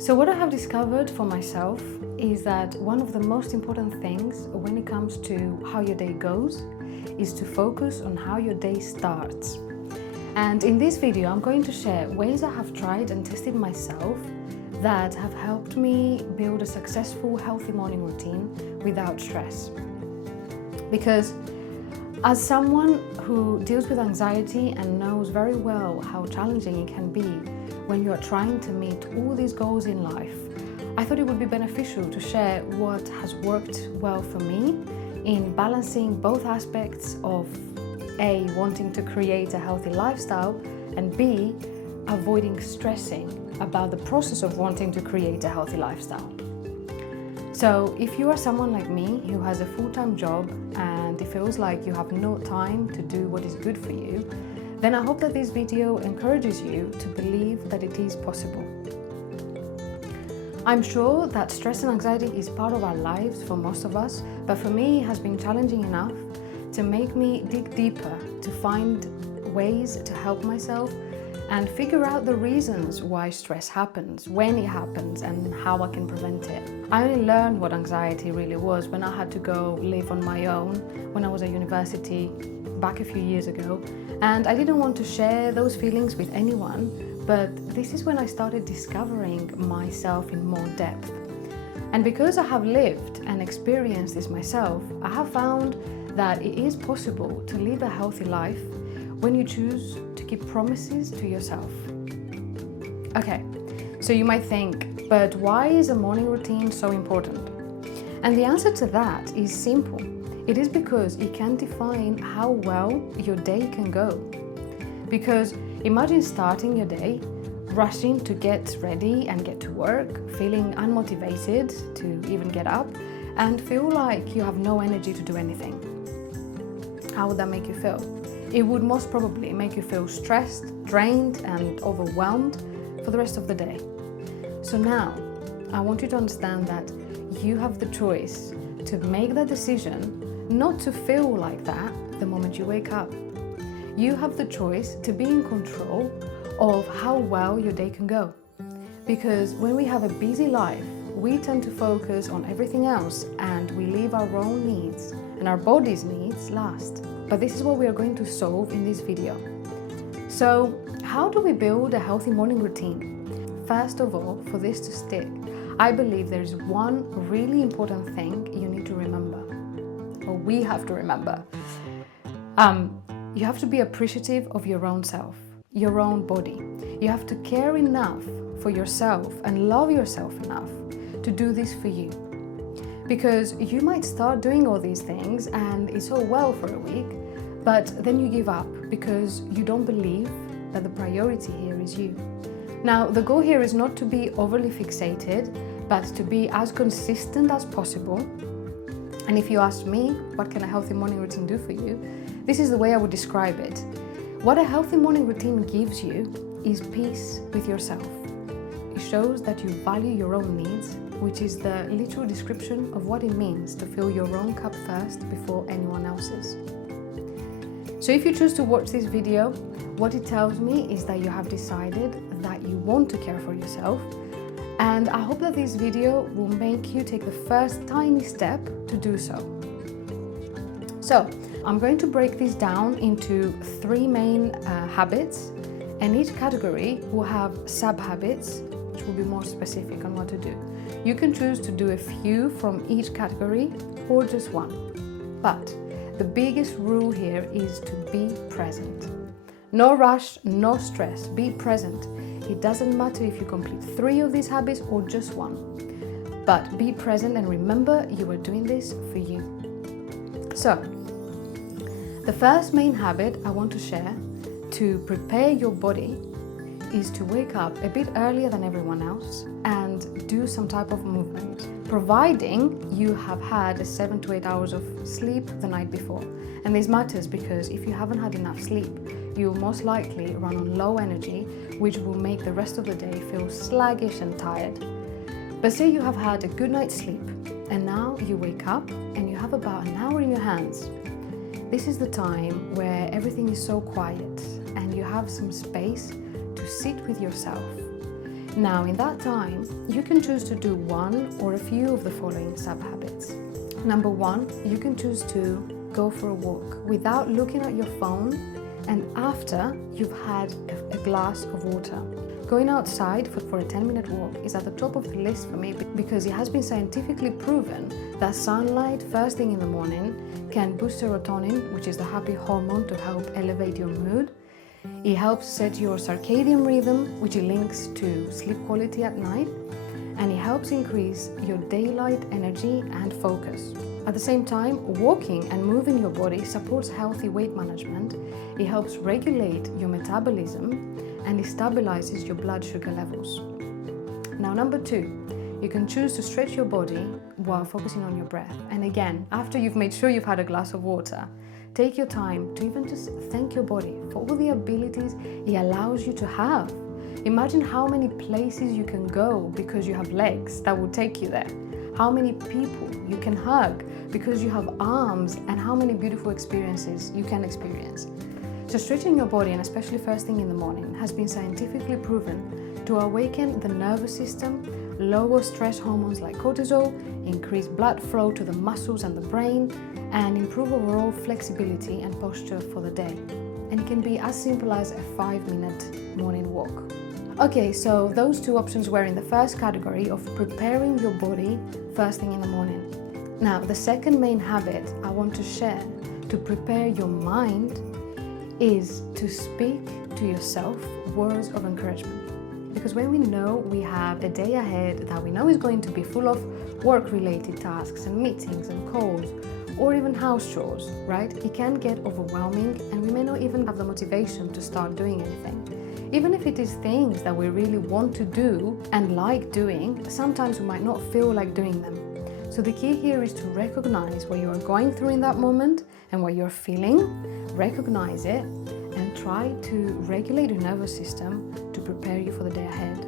So what I have discovered for myself is that one of the most important things when it comes to how your day goes is to focus on how your day starts. And in this video, I'm going to share ways I have tried and tested myself that have helped me build a successful, healthy morning routine without stress. Because as someone who deals with anxiety and knows very well how challenging it can be when you are trying to meet all these goals in life, I thought it would be beneficial to share what has worked well for me in balancing both aspects of A, wanting to create a healthy lifestyle, and B, avoiding stressing about the process of wanting to create a healthy lifestyle. So if you are someone like me who has a full-time job and it feels like you have no time to do what is good for you, then I hope that this video encourages you to believe that it is possible. I'm sure that stress and anxiety is part of our lives for most of us, but for me it has been challenging enough to make me dig deeper to find ways to help myself and figure out the reasons why stress happens, when it happens, and how I can prevent it. I only learned what anxiety really was when I had to go live on my own when I was at university back a few years ago, and I didn't want to share those feelings with anyone, but this is when I started discovering myself in more depth. And because I have lived and experienced this myself, I have found that it is possible to live a healthy life when you choose to keep promises to yourself. Okay, so you might think, but why is a morning routine so important? And the answer to that is simple. It is because it can define how well your day can go. Because imagine starting your day, rushing to get ready and get to work, feeling unmotivated to even get up, and feel like you have no energy to do anything. How would that make you feel? It would most probably make you feel stressed, drained, and overwhelmed for the rest of the day. So now, I want you to understand that you have the choice to make that decision not to feel like that the moment you wake up. You have the choice to be in control of how well your day can go. Because when we have a busy life, we tend to focus on everything else and we leave our own needs and our body's needs last. But this is what we are going to solve in this video. So, how do we build a healthy morning routine? First of all, for this to stick, I believe there is one really important thing you need to remember, or we have to remember. You have to be appreciative of your own self, your own body. You have to care enough for yourself and love yourself enough to do this for you. Because you might start doing all these things and it's all well for a week, but then you give up because you don't believe that the priority here is you. Now, the goal here is not to be overly fixated, but to be as consistent as possible. And if you ask me, what can a healthy morning routine do for you? This is the way I would describe it. What a healthy morning routine gives you is peace with yourself. It shows that you value your own needs, which is the literal description of what it means to fill your own cup first before anyone else's. So if you choose to watch this video, what it tells me is that you have decided that you want to care for yourself, and I hope that this video will make you take the first tiny step to do so. So I'm going to break this down into three main habits, and each category will have sub-habits which will be more specific on what to do. You can choose to do a few from each category or just one. But the biggest rule here is to be present. No rush, no stress, be present. It doesn't matter if you complete 3 of these habits or just one. But be present and remember you are doing this for you. So, the first main habit I want to share to prepare your body is to wake up a bit earlier than everyone else and do some type of movement, providing you have had 7 to 8 hours of sleep the night before. And this matters because if you haven't had enough sleep, you will most likely run on low energy, which will make the rest of the day feel sluggish and tired. But say you have had a good night's sleep and now you wake up and you have about an hour in your hands. This is the time where everything is so quiet and you have some space to sit with yourself. Now, in that time, you can choose to do one or a few of the following sub-habits. Number one, you can choose to go for a walk without looking at your phone and after you've had a glass of water. Going outside for a 10-minute walk is at the top of the list for me because it has been scientifically proven that sunlight first thing in the morning can boost serotonin, which is the happy hormone, to help elevate your mood. It helps set your circadian rhythm, which links to sleep quality at night, and it helps increase your daylight energy and focus. At the same time, walking and moving your body supports healthy weight management. It helps regulate your metabolism and it stabilizes your blood sugar levels. Now, number two, you can choose to stretch your body while focusing on your breath. And again, after you've made sure you've had a glass of water, take your time to even just thank your body for all the abilities it allows you to have. Imagine how many places you can go because you have legs that will take you there. How many people you can hug because you have arms, and how many beautiful experiences you can experience. So stretching your body, and especially first thing in the morning, has been scientifically proven to awaken the nervous system, lower stress hormones like cortisol, increase blood flow to the muscles and the brain, and improve overall flexibility and posture for the day. And it can be as simple as a 5-minute morning walk. Okay, so those two options were in the first category of preparing your body first thing in the morning. Now, the second main habit I want to share to prepare your mind is to speak to yourself words of encouragement. Because when we know we have a day ahead that we know is going to be full of work-related tasks and meetings and calls, or even house chores, right? It can get overwhelming and we may not even have the motivation to start doing anything. Even if it is things that we really want to do and like doing, sometimes we might not feel like doing them. So the key here is to recognize what you are going through in that moment and what you're feeling, recognize it, and try to regulate your nervous system to prepare you for the day ahead.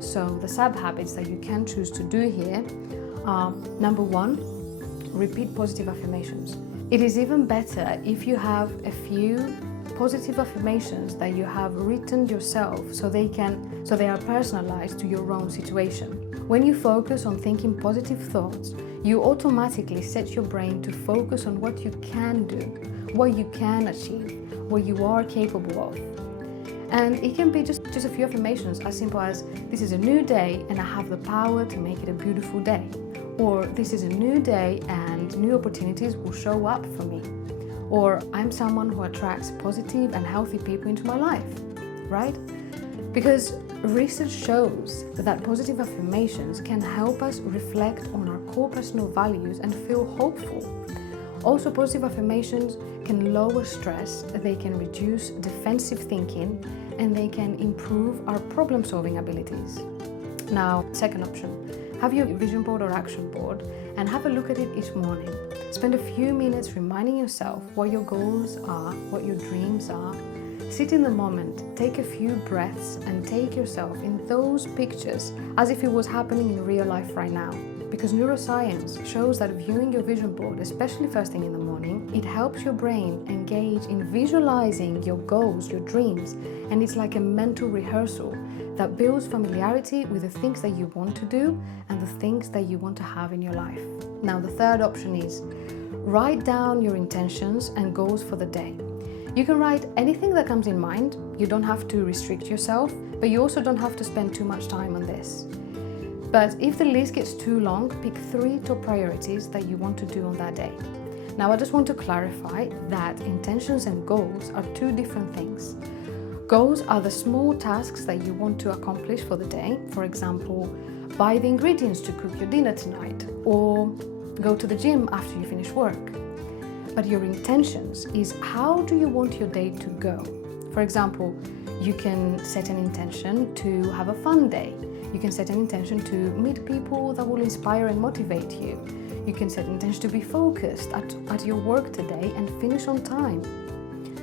So the sub-habits that you can choose to do here are, number one, repeat positive affirmations. It is even better if you have a few positive affirmations that you have written yourself so they are personalized to your own situation. When you focus on thinking positive thoughts, you automatically set your brain to focus on what you can do, what you can achieve, what you are capable of. And it can be just a few affirmations as simple as, this is a new day and I have the power to make it a beautiful day. Or this is a new day and new opportunities will show up for me. Or I'm someone who attracts positive and healthy people into my life, right? Because research shows that positive affirmations can help us reflect on our core personal values and feel hopeful. Also, positive affirmations can lower stress, they can reduce defensive thinking, and they can improve our problem-solving abilities. Now, second option, have your vision board or action board and have a look at it each morning. Spend a few minutes reminding yourself what your goals are, what your dreams are. Sit in the moment, take a few breaths and take yourself in those pictures as if it was happening in real life right now. Because neuroscience shows that viewing your vision board, especially first thing in the morning, it helps your brain engage in visualizing your goals, your dreams, and it's like a mental rehearsal that builds familiarity with the things that you want to do and the things that you want to have in your life. Now, the third option is write down your intentions and goals for the day. You can write anything that comes in mind. You don't have to restrict yourself, but you also don't have to spend too much time on this. But if the list gets too long, pick 3 top priorities that you want to do on that day. Now, I just want to clarify that intentions and goals are 2 different things. Goals are the small tasks that you want to accomplish for the day. For example, buy the ingredients to cook your dinner tonight, or go to the gym after you finish work. But your intentions is, how do you want your day to go? For example, you can set an intention to have a fun day. You can set an intention to meet people that will inspire and motivate you. You can set an intention to be focused at your work today and finish on time,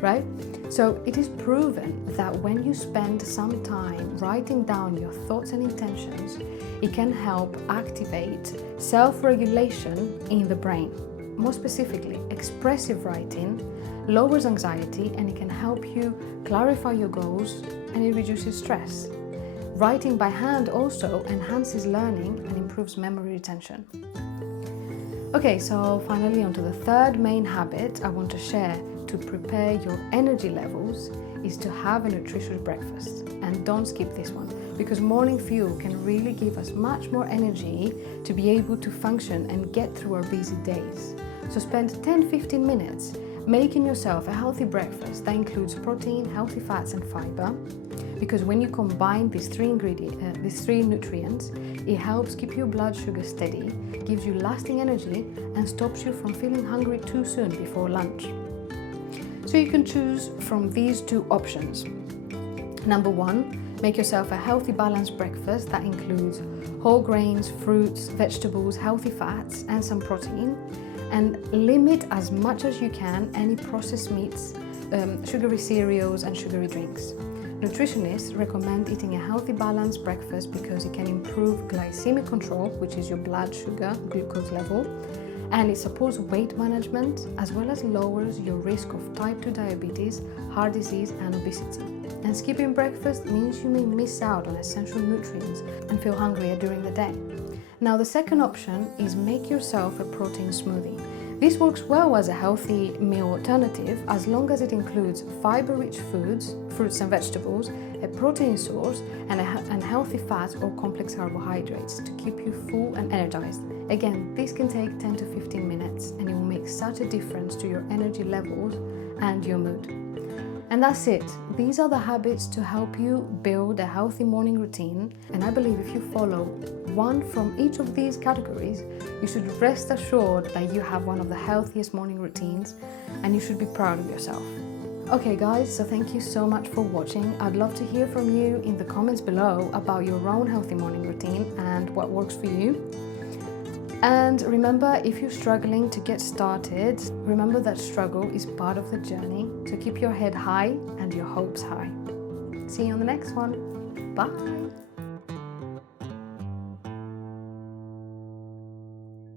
right? So it is proven that when you spend some time writing down your thoughts and intentions, it can help activate self-regulation in the brain. More specifically, expressive writing lowers anxiety and it can help you clarify your goals and it reduces stress. Writing by hand also enhances learning and improves memory retention. Okay, so finally onto the third main habit I want to share to prepare your energy levels is to have a nutritious breakfast. And don't skip this one, because morning fuel can really give us much more energy to be able to function and get through our busy days. So spend 10-15 minutes making yourself a healthy breakfast that includes protein, healthy fats and fiber, because when you combine these three nutrients, it helps keep your blood sugar steady, gives you lasting energy and stops you from feeling hungry too soon before lunch. So you can choose from these two options. Number one, make yourself a healthy balanced breakfast that includes whole grains, fruits, vegetables, healthy fats and some protein, and limit as much as you can any processed meats, sugary cereals and sugary drinks. Nutritionists recommend eating a healthy balanced breakfast because it can improve glycemic control, which is your blood sugar, glucose level, and it supports weight management as well as lowers your risk of type 2 diabetes, heart disease and obesity. And skipping breakfast means you may miss out on essential nutrients and feel hungrier during the day. Now the second option is make yourself a protein smoothie. This works well as a healthy meal alternative as long as it includes fiber-rich foods, fruits and vegetables, a protein source and healthy fats or complex carbohydrates to keep you full and energized. Again, this can take 10 to 15 minutes and it will make such a difference to your energy levels and your mood. And that's it. These are the habits to help you build a healthy morning routine, and I believe if you follow one from each of these categories, you should rest assured that you have one of the healthiest morning routines and you should be proud of yourself. Okay guys, so thank you so much for watching. I'd love to hear from you in the comments below about your own healthy morning routine and what works for you. And remember, if you're struggling to get started, remember that struggle is part of the journey. So keep your head high and your hopes high. See you on the next one. Bye.